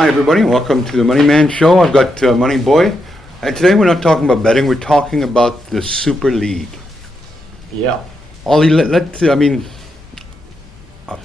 Hi everybody, welcome to the Money Man Show. I've got Money Boy, and today we're not talking about betting, we're talking about the Super League. Yeah. Ollie, I'm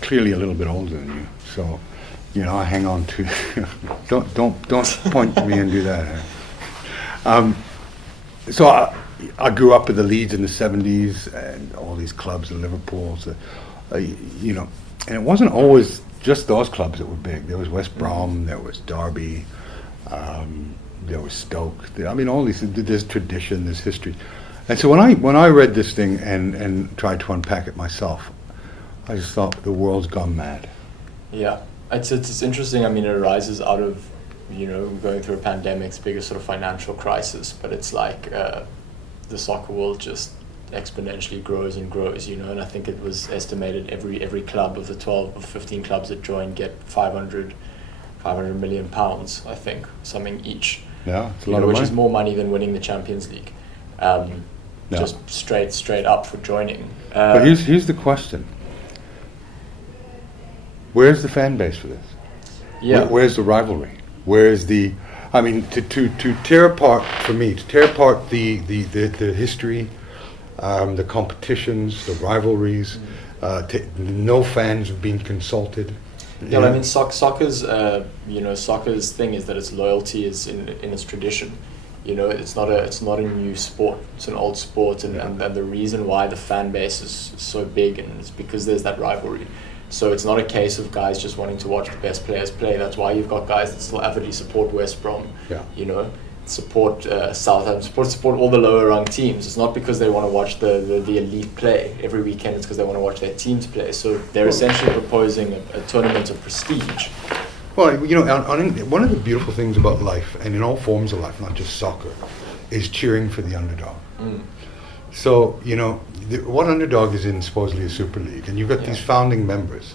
clearly a little bit older than you, so, I hang on to, don't point to me and do that. So I grew up with the Leeds in the 70s and all these clubs, the Liverpools, and it wasn't always just those clubs that were big. There was West Brom, there was Derby, there was Stoke. All these, there's tradition, there's history. And so when I read this thing and tried to unpack it myself, I just thought the world's gone mad. Yeah, it's interesting. It arises out of, going through a pandemic's biggest sort of financial crisis, but it's like the soccer world just exponentially grows and grows, and I think it was estimated every club of the 12 or 15 clubs that joined get 500 million pounds, I think, something each. Yeah, it's a lot of which money. is more money than winning the Champions League. Just straight up for joining. But here's the question. Where's the fan base for this? Yeah. Where's the rivalry? Where's the to tear apart the history, the competitions, the rivalries, no fans have been consulted. Yeah, soccer's soccer's thing is that its loyalty is in its tradition. It's not a new sport. It's an old sport, and the reason why the fan base is so big, and it's because there's that rivalry. So it's not a case of guys just wanting to watch the best players play. That's why you've got guys that still avidly support West Brom. Yeah. Support Southampton, support all the lower rung teams. It's not because they want to watch the elite play every weekend. It's because they want to watch their teams play. So they're essentially proposing a tournament of prestige. Well, one of the beautiful things about life, and in all forms of life, not just soccer, is cheering for the underdog. So, what underdog is in supposedly a Super League? And you've got these founding members.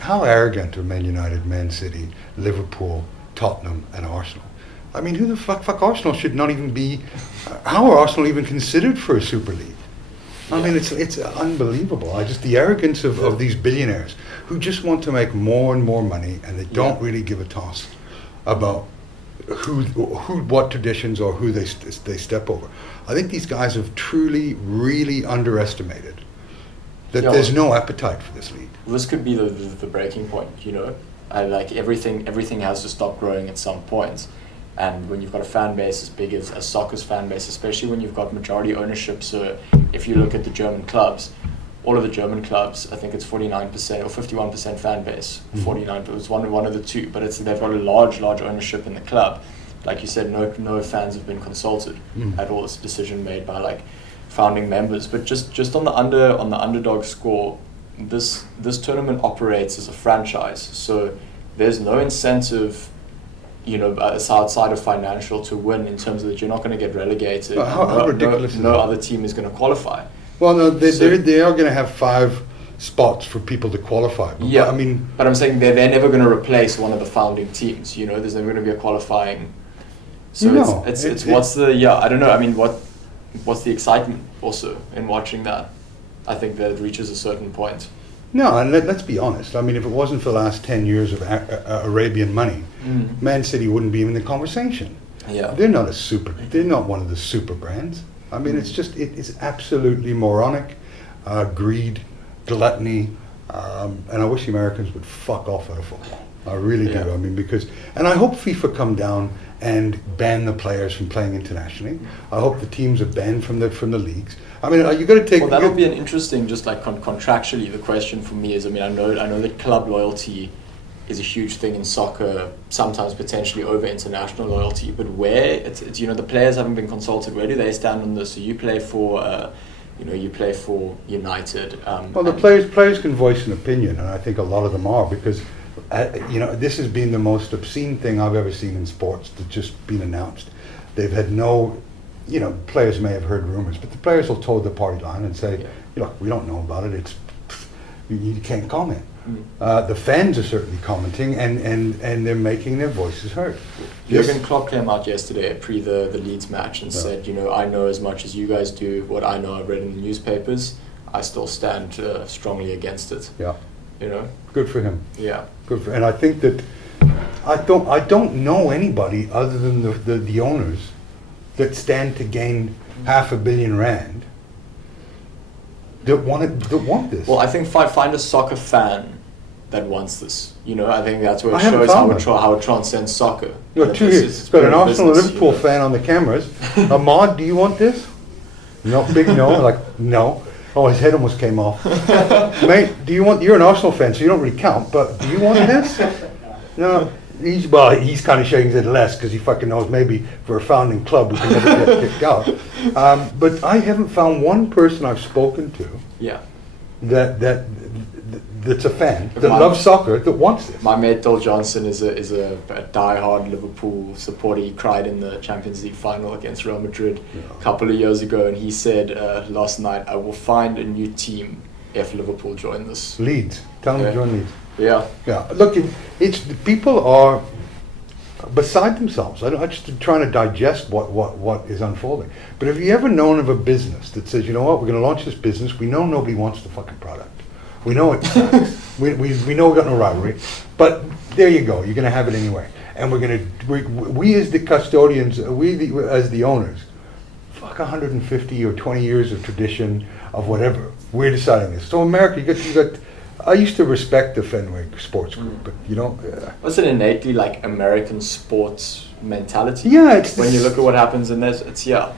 How arrogant are Man United, Man City, Liverpool, Tottenham, and Arsenal? Who the fuck Arsenal should not even be... how are Arsenal even considered for a Super League? It's unbelievable. The arrogance of these billionaires who just want to make more and more money, and they don't really give a toss about what traditions or who they step over. I think these guys have truly, really underestimated that there's no appetite for this league. This could be the breaking point. Everything has to stop growing at some point. And when you've got a fan base as big as soccer's fan base, especially when you've got majority ownership, so if you look at the German clubs, all of the German clubs, I think it's 49% or 51% fan base. 49, but it was one of the two. But they've got a large ownership in the club. Like you said, no fans have been consulted at all. It's a decision made by founding members. But just on the underdog score, this tournament operates as a franchise. So there's no incentive, outside of financial to win, in terms of that you're not going to get relegated. How ridiculous is that? No other team is going to qualify. Well, no, they are going to have 5 spots for people to qualify. But I'm saying they're never going to replace one of the founding teams. There's never going to be a qualifying. So I don't know. What's the excitement also in watching that? I think that it reaches a certain point. No, and let's be honest. If it wasn't for the last 10 years of Arabian money, Man City wouldn't be in the conversation. Yeah, they're not They're not one of the super brands. It's absolutely moronic, greed, gluttony, and I wish the Americans would fuck off out of football. I really do. And I hope FIFA come down and ban the players from playing internationally. I hope the teams are banned from the leagues. Are you going to take? Well, that'll be an interesting, just contractually. The question for me is, I know that club loyalty is a huge thing in soccer. Sometimes potentially over international loyalty, but where it's the players haven't been consulted. Where do they stand on this? So you play for. You play for United. Well, the players can voice an opinion, and I think a lot of them are, because this has been the most obscene thing I've ever seen in sports that's just been announced. They've had no, players may have heard rumors, but the players will toe the party line and say, look, we don't know about it. You can't comment. The fans are certainly commenting, and they're making their voices heard. Jurgen Klopp came out yesterday pre the Leeds match and said, I know as much as you guys do. What I know, I've read in the newspapers. I still stand strongly against it. Yeah. you know. Good for him. Yeah. And I think that I don't know anybody other than the owners that stand to gain R500 million that want this. Well, I think find a soccer fan that wants this. You know, I think that's where I it haven't shows found how it transcends soccer. You got two here. It's got an Arsenal and Liverpool you know. fan on the cameras. Ahmad, do you want this? No, big no. Like, no. Oh, his head almost came off. Mate, you're an Arsenal fan, so you don't really count, but do you want this? No. He's kind of shaking his head less because he fucking knows maybe for a founding club we can never get kicked out. But I haven't found one person I've spoken to that's a fan, that loves soccer, that wants this. My mate Dol Johnson is a die-hard Liverpool supporter. He cried in the Champions League final against Real Madrid a couple of years ago, and he said last night, I will find a new team if Liverpool join this. Leeds. Tell them to join Leeds. Yeah. Yeah. Look, it's people are beside themselves. I'm just trying to digest what is unfolding. But have you ever known of a business that says, you know what, we're going to launch this business. We know nobody wants the fucking product. We know it sucks. we know we've got no rivalry. But there you go. You're going to have it anyway. And we as the custodians, as the owners, fuck 150 or 20 years of tradition of whatever. We're deciding this. So America, you got. I used to respect the Fenway Sports Group, but you know, what's an innately like American sports mentality? Yeah, it's when you look at what happens in this, it's you know,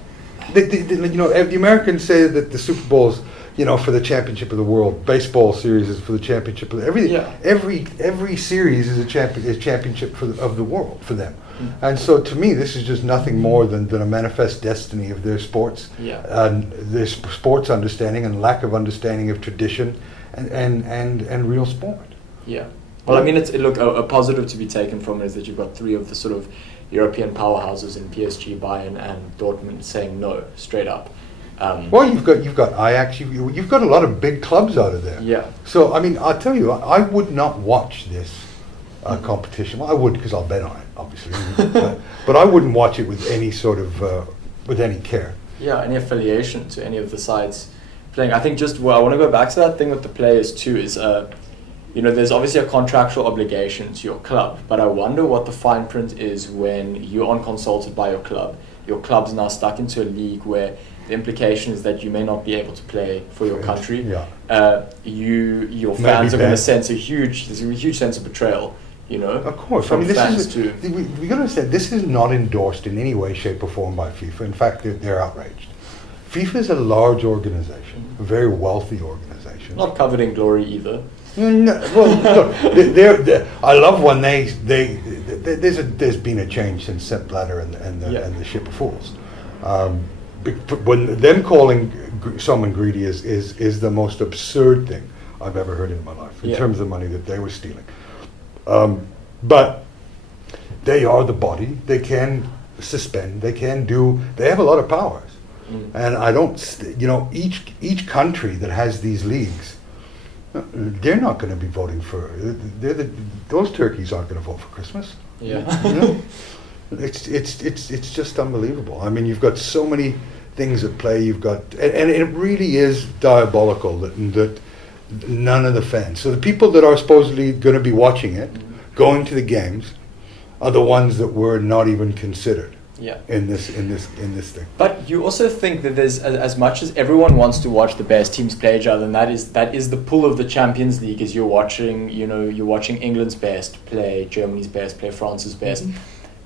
the Americans say that the Super Bowl's, you know, for the championship of the world. Baseball series is for the championship of everything. Yeah. Every series is a championship of the world for them. And so to me, this is just nothing more than a manifest destiny of their sports, and their sports understanding and lack of understanding of tradition and real sport. Yeah. Well, I mean, a positive to be taken from it is that you've got three of the sort of European powerhouses in PSG, Bayern, and Dortmund saying no straight up. Well, you've got Ajax. You've got a lot of big clubs out of there. Yeah. So I mean, I'll tell you, I would not watch this competition. Well, I would because I'll bet on it, obviously. but I wouldn't watch it with any sort of with any care. Yeah, any affiliation to any of the sides playing. I think I want to go back to that thing with the players too. Is you know, there's obviously a contractual obligation to your club, but I wonder what the fine print is when you aren't consulted by your club. Your club's now stuck into a league where the implication is that you may not be able to play for your country. Yeah. Your fans are going to sense there's a huge sense of betrayal. You know, of course. I mean, we got to say this is not endorsed in any way, shape, or form by FIFA. In fact, they're outraged. FIFA is a large organization, a very wealthy organization. Not coveting glory either. No, well, look, I love when there's been a change since Sepp Blatter and the Ship of Fools. When them calling someone greedy is the most absurd thing I've ever heard in my life in terms of money that they were stealing. But they are the body. They can suspend. They have a lot of powers. And I don't, each country that has these leagues, they're not going to be voting for. Those turkeys aren't going to vote for Christmas. Yeah. You know? It's just unbelievable. I mean, you've got so many things at play. You've got, and it really is diabolical that none of the fans. So the people that are supposedly going to be watching it, going to the games, are the ones that were not even considered. Yeah. In this thing. But you also think that there's as much as everyone wants to watch the best teams play each other, and that is the pull of the Champions League, is you're watching England's best play Germany's best play France's best.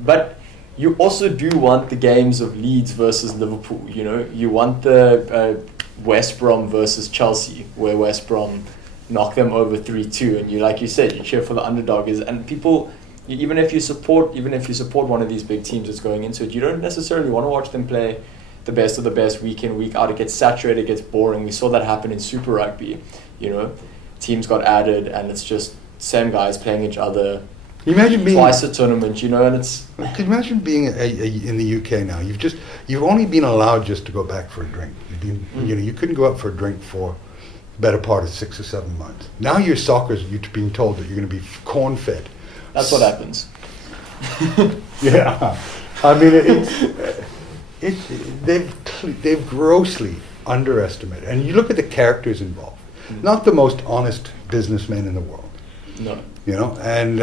But you also do want the games of Leeds versus Liverpool. You know, you want the West Brom versus Chelsea, where West Brom knock them over 3-2, and like you said, you cheer for the underdog. And people, even if you support one of these big teams that's going into it, you don't necessarily want to watch them play the best of the best week in, week out. It gets saturated, it gets boring. We saw that happen in Super Rugby. You know, teams got added, and it's just same guys playing each other. Imagine being twice a tournament, you know, and it's. Can you imagine being in the UK now? You've only been allowed just to go back for a drink. You couldn't go out for a drink for the better part of 6 or 7 months. Now you're being told that you're going to be corn fed. That's what happens. Yeah, I mean they've grossly underestimated. And you look at the characters involved. Not the most honest businessmen in the world. No. You know, and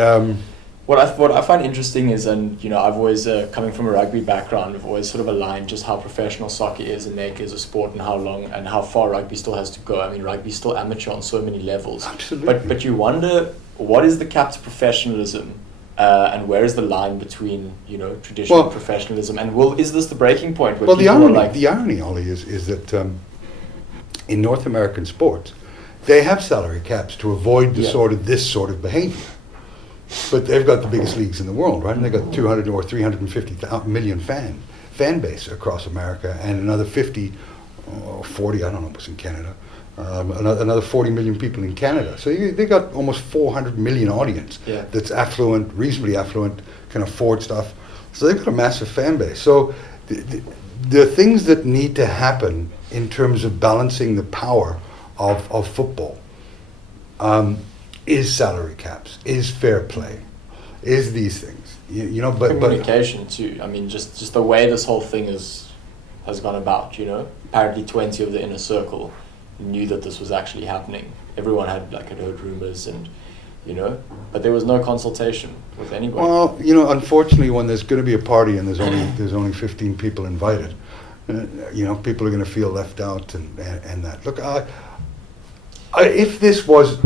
What I find interesting is, and you know, I've always coming from a rugby background, I've always sort of aligned just how professional soccer is and naked as a sport, and how long and how far rugby still has to go. I mean, rugby's still amateur on so many levels. Absolutely. But you wonder, what is the cap to professionalism, and where is the line between, you know, traditional professionalism and is this the breaking point? Where the irony, Ollie, is that in North American sports, they have salary caps to avoid this sort of behavior. But they've got the biggest leagues in the world, right? And they've got 200 or 350 million fan base across America, and another 50 or 40, I don't know what's in Canada, another 40 million people in Canada. So they got almost 400 million audience that's affluent, reasonably affluent, can afford stuff. So they've got a massive fan base. So the things that need to happen in terms of balancing the power of football, is salary caps, is fair play, is these things, you know, but communication too. I mean, just the way this whole thing has gone about. You know, apparently 20 of the inner circle knew that this was actually happening. Everyone had heard rumors, and you know, but there was no consultation with anyone. Well, you know, unfortunately, when there's going to be a party and there's only 15 people invited, you know, people are going to feel left out and that. Look, if this was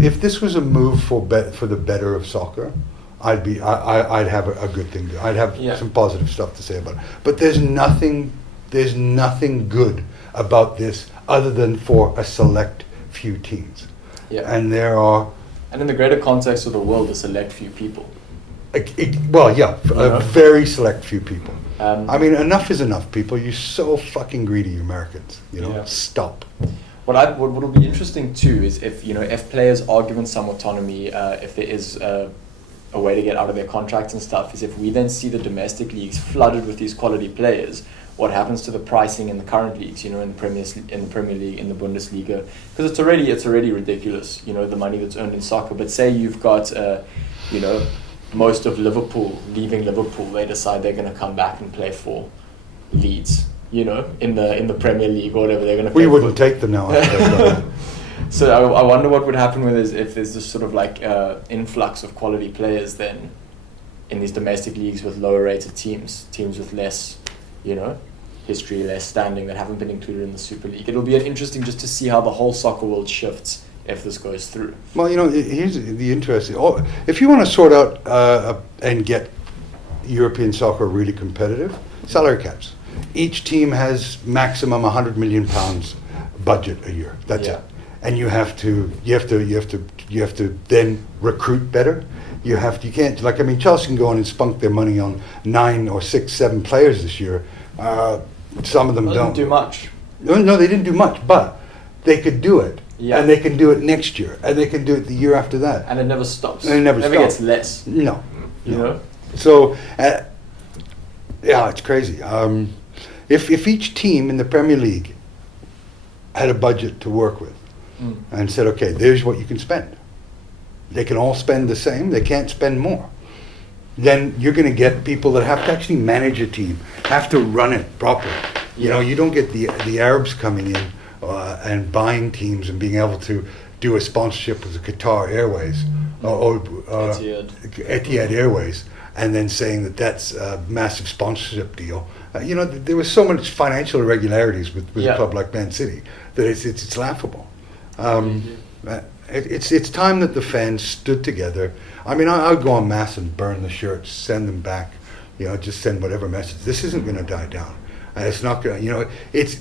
a move for the better of soccer, I'd have a good thing. I'd have some positive stuff to say about it. But there's nothing good about this other than for a select few teams. Yeah. And there are. And in the greater context of the world, a select few people. A very select few people. I mean, enough is enough, people. You're so fucking greedy, you Americans. You know, stop. What will be interesting too is if players are given some autonomy, if there is a way to get out of their contracts and stuff, is if we then see the domestic leagues flooded with these quality players, what happens to the pricing in the current leagues? You know, in the Premier League, in the Bundesliga, because it's already ridiculous. You know, the money that's earned in soccer. But say you've got most of Liverpool leaving Liverpool, they decide they're going to come back and play for Leeds. You know, in the Premier League or whatever, they're going to. We wouldn't take them now. So I wonder what would happen if there's this sort of influx of quality players then in these domestic leagues with lower rated teams with less, you know, history, less standing, that haven't been included in the Super League. It'll be interesting just to see how the whole soccer world shifts if this goes through. Well, you know, here's the interesting. If you want to sort out and get European soccer really competitive, salary caps. Each team has maximum £100 million budget a year. That's it. And you have to then recruit better. You can't Chelsea can go on and spunk their money on 9 or 6, 7 players this year. Some of them don't do much. No, they didn't do much, but they could do it. Yeah. And they can do it next year, and they can do it the year after that. And it never stops. And it never gets less. No. You know. So, it's crazy. If each team in the Premier League had a budget to work with and said, okay, there's what you can spend. They can all spend the same. They can't spend more. Then you're going to get people that have to actually manage a team, have to run it properly. You know, you don't get the Arabs coming in and buying teams and being able to do a sponsorship with the Qatar Airways or Etihad Airways, and then saying that that's a massive sponsorship deal. You know, there was so much financial irregularities with a club like Man City that it's laughable. It's time that the fans stood together. I mean, I would go en masse and burn the shirts, send them back, you know, just send whatever message. This isn't going to die down. And it's not going to, you know, it's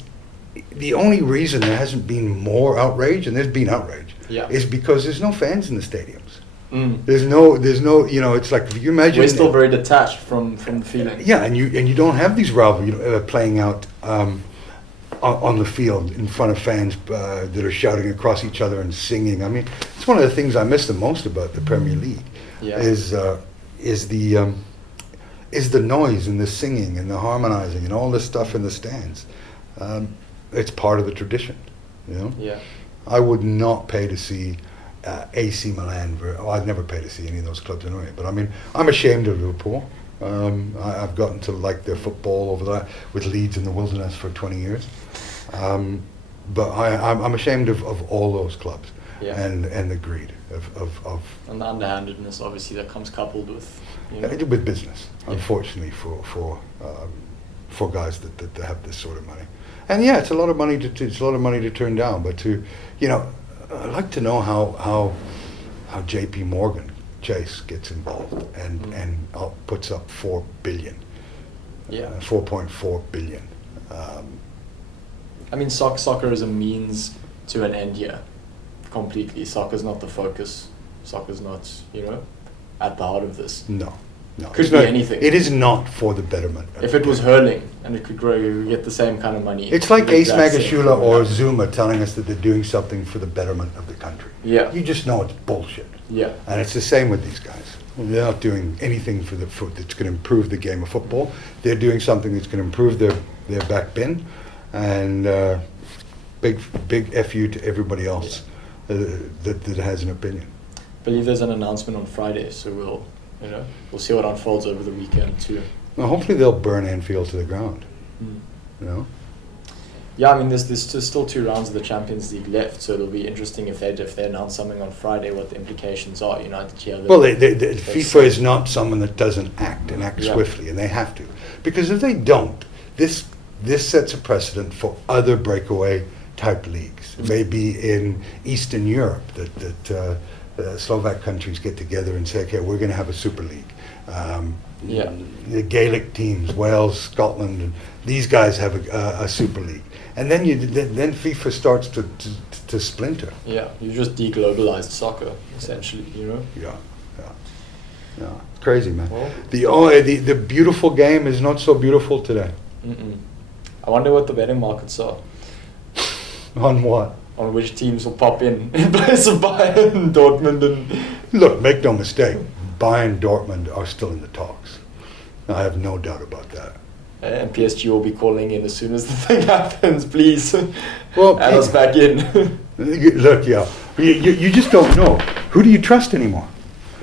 the only reason there hasn't been more outrage, and there's been outrage, is because there's no fans in the stadiums. There's no, you know, it's like, if you imagine. We're still very detached from the feeling. Yeah, and you don't have these rivalries playing out on the field in front of fans that are shouting across each other and singing. I mean, it's one of the things I miss the most about the Premier League is the noise and the singing and the harmonizing and all this stuff in the stands. It's part of the tradition, you know. Yeah. I would not pay to see AC Milan. I'd never pay to see any of those clubs anyway. But I mean, I'm ashamed of Liverpool. I've gotten to like their football over that with Leeds in the wilderness for 20 years. But I'm ashamed of all those clubs. Yeah. and the greed of And the underhandedness, obviously, that comes coupled with, with business. Yeah. Unfortunately, for guys that have this sort of money, and yeah, it's a lot of money to turn down. But I'd like to know how J.P. Morgan Chase gets involved and puts up $4 billion. Yeah. 4.4 billion. I mean, soccer is a means to an end here, completely. Soccer's not the focus. Soccer's not, at the heart of this. No. Could be anything. It is not for the betterment. If it was hurling and it could grow, you would get the same kind of money. It's like The Ace exact same Magashula or formula. Zuma telling us that they're doing something for the betterment of the country. Yeah. You just know it's bullshit. Yeah. And it's the same with these guys. They're not doing anything for that's going to improve the game of football. They're doing something that's going to improve their back bin. And big F you to everybody else that has an opinion. I believe there's an announcement on Friday, so we'll see what unfolds over the weekend too. Well, hopefully they'll burn Anfield to the ground. Yeah, I mean, there's still 2 rounds of the Champions League left, so it'll be interesting if they announce something on Friday, what the implications are. Well, FIFA is not someone that doesn't act and act swiftly, and they have to, because if they don't, this sets a precedent for other breakaway type leagues. Maybe in Eastern Europe that Slovak countries get together and say, okay, we're going to have a super league. The Gaelic teams, Wales, Scotland, and these guys have a super league, and then then FIFA starts to splinter. Yeah, you just deglobalized soccer essentially. Yeah. It's crazy, man. Well, the beautiful game is not so beautiful today. I wonder what the betting markets are. On what? On which teams will pop in place of Bayern, Dortmund, and Look, make no mistake, Bayern, Dortmund are still in the talks. I have no doubt about that. and PSG will be calling in as soon as the thing happens. Please, Well, add us back in. Look, you just don't know. Who do you trust anymore?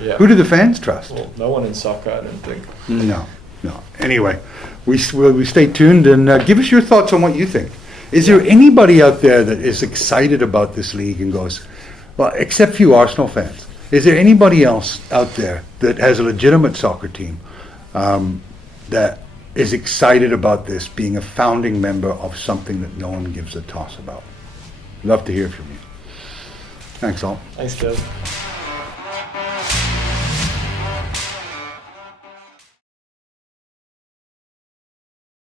Yeah. Who do the fans trust? Well, no one in soccer, I don't think. No. Anyway, we stay tuned and give us your thoughts on what you think. Is there anybody out there that is excited about this league and goes, well, except few Arsenal fans, is there anybody else out there that has a legitimate soccer team that is excited about this being a founding member of something that no one gives a toss about? Love to hear from you. Thanks all. Thanks, Joe.